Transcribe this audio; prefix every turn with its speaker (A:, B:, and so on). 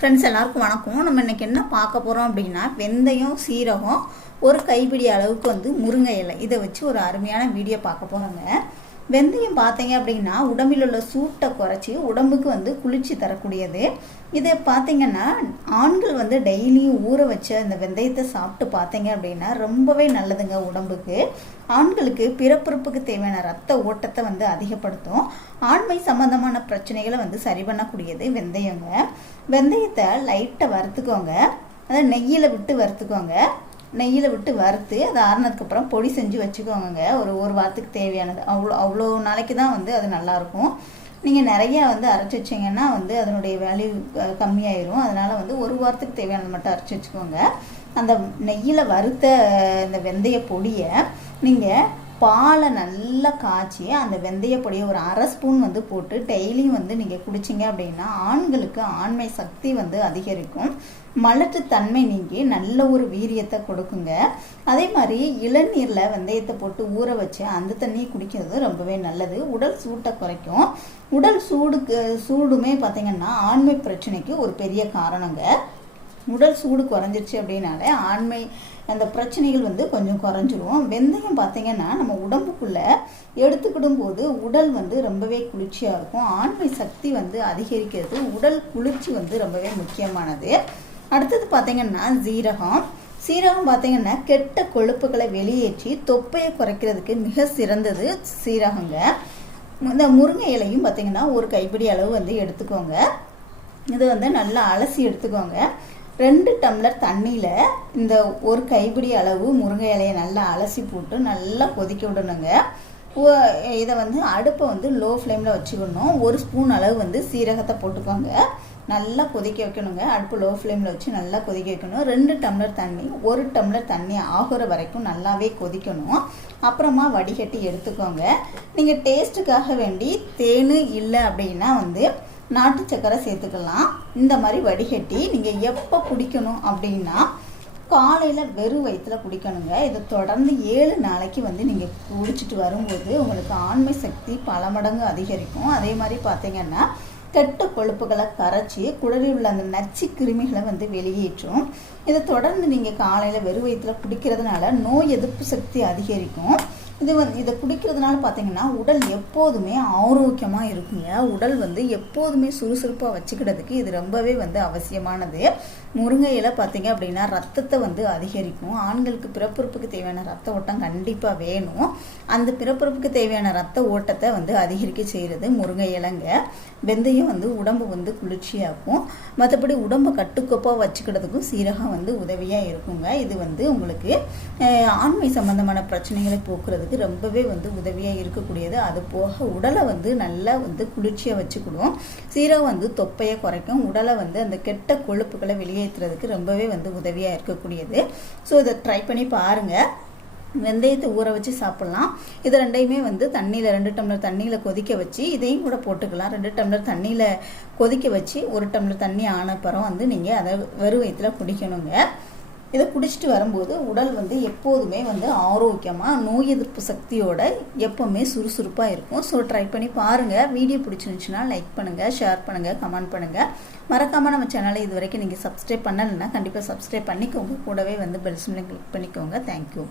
A: Friends எல்லாருக்கும் வணக்கம். நம்ம இன்றைக்கி என்ன பார்க்க போகிறோம் அப்படின்னா வெந்தயம் சீரகம் ஒரு கைப்பிடி அளவுக்கு வந்து முருங்கை இலை. இதை வச்சு ஒரு அருமையான வீடியோ பார்க்க போகிறோங்க வெந்தயம் பார்த்தீங்க அப்படின்னா உடம்பில் உள்ள சூட்டை குறைச்சி உடம்புக்கு வந்து குளிர்ச்சி தரக்கூடியது. இதை பார்த்தீங்கன்னா ஆண்கள் வந்து டெய்லியும் ஊற வச்ச அந்த வெந்தயத்தை சாப்பிட்டு பார்த்தீங்க அப்படின்னா ரொம்பவே நல்லதுங்க உடம்புக்கு. ஆண்களுக்கு பிறப்புறுப்புக்கு தேவையான ரத்த ஓட்டத்தை வந்து அதிகப்படுத்தும். ஆண்மை சம்பந்தமான பிரச்சனைகளை வந்து சரி பண்ணக்கூடியது வெந்தயங்க. வெந்தயத்தை லைட்டை வறுத்துக்கோங்க. அதை நெய்யில் விட்டு வறுத்துக்கோங்க. நெய்யில் விட்டு வறுத்து அதை ஆறுனதுக்கப்புறம் பொடி செஞ்சு வச்சுக்கோங்க ஒரு ஒரு வாரத்துக்கு தேவையானது. அவ்வளோ அவ்வளோ நாளைக்கு தான் வந்து அது நல்லாயிருக்கும். நீங்கள் நிறையா வந்து அரைச்சி வச்சிங்கன்னா வந்து அதனுடைய வேல்யூ கம்மியாயிரும். அதனால் வந்து ஒரு வாரத்துக்கு தேவையானது மட்டும் அரைச்சி வச்சுக்கோங்க. அந்த நெய்யில் வறுத்த இந்த வெந்தய பொடியை நீங்கள் பாலை நல்லா காய்ச்சி அந்த வெந்தயப்பொடியை ஒரு அரை ஸ்பூன் வந்து போட்டு டெய்லியும் வந்து நீங்கள் குடிச்சிங்க அப்படின்னா ஆண்களுக்கு ஆண்மை சக்தி வந்து அதிகரிக்கும். மலட்டு தன்மை நீங்கி நல்ல ஒரு வீரியத்தை கொடுக்குங்க. அதே மாதிரி இளநீரில் வெந்தயத்தை போட்டு ஊற வச்சு அந்த தண்ணியை குடிக்கிறது ரொம்பவே நல்லது. உடல் சூட்டை குறைக்கும். உடல் சூடுக்கு சூடுமே பார்த்திங்கன்னா ஆண்மை பிரச்சனைக்கு ஒரு பெரிய காரணங்க. உடல் சூடு குறைஞ்சிருச்சு அப்படின்னாலே ஆண்மை அந்த பிரச்சனைகள் வந்து கொஞ்சம் குறைஞ்சிரும். வெந்தயம் பார்த்தீங்கன்னா நம்ம உடம்புக்குள்ளே எடுத்துக்கிடும் போது உடல் வந்து ரொம்பவே குளிர்ச்சியாக இருக்கும். ஆண்மை சக்தி வந்து அதிகரிக்கிறது உடல் குளிர்ச்சி வந்து ரொம்பவே முக்கியமானது. அடுத்தது பார்த்தீங்கன்னா ஜீரகம் சீரகம் பார்த்தீங்கன்னா கெட்ட கொழுப்புகளை வெளியேற்றி தொப்பையை குறைக்கிறதுக்கு மிக சிறந்தது சீரகங்க. இந்த முருங்கை இலையும் பார்த்தீங்கன்னா ஒரு கைப்பிடி அளவு வந்து எடுத்துக்கோங்க. இது வந்து நல்லா அலசி எடுத்துக்கோங்க. ரெண்டு டம்ளர் தண்ணியில் இந்த ஒரு கைப்பிடி அளவு முருங்கை இலையை நல்லா அலசி போட்டு நல்லா கொதிக்க விடணுங்க. இதை வந்து அடுப்பை வந்து லோ ஃப்ளேமில் வச்சுக்கணும். ஒரு ஸ்பூன் அளவு வந்து சீரகத்தை போட்டுக்கோங்க. நல்லா கொதிக்க வைக்கணுங்க. அடுப்பு லோ ஃப்ளேமில் வச்சு நல்லா கொதிக்க வைக்கணும். ரெண்டு டம்ளர் தண்ணி ஒரு டம்ளர் தண்ணி ஆகுற வரைக்கும் நல்லாவே கொதிக்கணும். அப்புறமா வடிகட்டி எடுத்துக்கோங்க. நீங்கள் டேஸ்ட்டுக்காக வேண்டி தேன் இல்லை அப்படின்னா வந்து நாட்டு சக்கரை சேர்த்துக்கலாம். இந்த மாதிரி வடிகட்டி நீங்கள் எப்போ குடிக்கணும் அப்படின்னா காலையில் வெறும் வயிற்றில் குடிக்கணுங்க. இதை தொடர்ந்து ஏழு நாளைக்கு வந்து நீங்கள் குடிச்சிட்டு வரும்போது உங்களுக்கு ஆண்மை சக்தி பல மடங்கு அதிகரிக்கும். அதே மாதிரி பார்த்தீங்கன்னா கெட்ட கொழுப்புகளை கரைச்சி குடலில் உள்ள அந்த நச்சு கிருமிகளை வந்து வெளியேற்றும். இதை தொடர்ந்து நீங்கள் காலையில் வெறும் வயிற்றில் குடிக்கிறதுனால நோய் எதிர்ப்பு சக்தி அதிகரிக்கும். இது வந்து இதை குடிக்கிறதுனால பார்த்தீங்கன்னா உடல் எப்போதுமே ஆரோக்கியமாக இருக்குங்க. உடல் வந்து எப்போதுமே சுறுசுறுப்பாக வச்சுக்கிறதுக்கு இது ரொம்பவே வந்து அவசியமானது. முருங்கை இலை பார்த்தீங்க அப்படின்னா ரத்தத்தை வந்து அதிகரிக்கும். ஆண்களுக்கு பிறப்புறுப்புக்கு தேவையான ரத்த ஓட்டம் கண்டிப்பாக வேணும். அந்த பிறப்புறுப்புக்கு தேவையான ரத்த ஓட்டத்தை வந்து அதிகரிக்க செய்கிறது முருங்கை இலைங்க. வெந்தயம் வந்து உடம்பு வந்து குளிர்ச்சியாகும் மற்றபடி உடம்பை கட்டுக்கோப்பாக வச்சுக்கிறதுக்கும் சீரகம் வந்து உதவியாக இருக்குங்க. இது வந்து உங்களுக்கு ஆண்மை சம்பந்தமான பிரச்சனைகளை போக்குறதுக்கு ரொம்பவே வந்து உதவியாக இருக்கக்கூடியது. அது போக உடலை வந்து நல்லா வந்து குளிர்ச்சியாக வச்சுக்கிடும். சீரகம் வந்து தொப்பையை குறைக்கும். உடலை வந்து அந்த கெட்ட கொழுப்புகளை வெளியேற்றுறதுக்கு ரொம்பவே வந்து உதவியாக இருக்கக்கூடியது. ஸோ இதை ட்ரை பண்ணி பாருங்கள் வெந்தயத்தை ஊற வச்சு சாப்பிட்லாம். இது ரெண்டையுமே வந்து தண்ணியில் ரெண்டு டம்ளர் தண்ணியில் கொதிக்க வச்சு இதையும் கூட போட்டுக்கலாம். ரெண்டு டம்ளர் தண்ணியில் கொதிக்க வச்சு ஒரு டம்ளர் தண்ணி ஆனப்புறம் வந்து நீங்கள் அதை வெறும் வயிற்றில் குடிக்கணுங்க. இதை குடிச்சிட்டு வரும்போது உடல் வந்து எப்போதுமே வந்து ஆரோக்கியமாக நோய் எதிர்ப்பு சக்தியோட எப்போவுமே சுறுசுறுப்பாக இருக்கும். ஸோ ட்ரை பண்ணி பாருங்கள் வீடியோ பிடிச்சிருந்துச்சுன்னா லைக் பண்ணுங்கள் ஷேர் பண்ணுங்கள் கமெண்ட் பண்ணுங்கள் மறக்காமல் நம்ம சேனலை இது வரைக்கும் நீங்கள் சப்ஸ்கிரைப் பண்ணலைன்னா கண்டிப்பாக சப்ஸ்கிரைப் பண்ணிக்கோங்க. கூடவே வந்து பெல்ஸ்மில் கிளிக் பண்ணிக்கோங்க. தேங்க்யூ